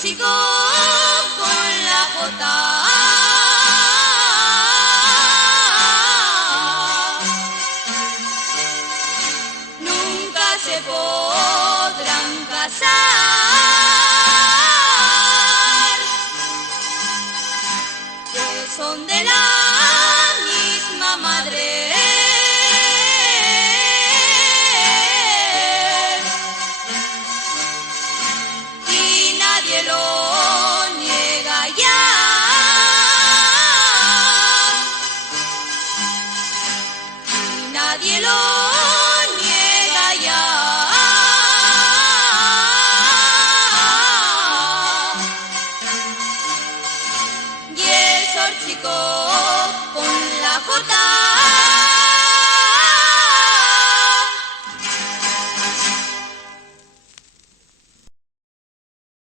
chico con la J. Nunca se podrán casar, que son de la misma madre. Y nadie lo niega ya. Y nadie lo niega ya. Y el chico con la J.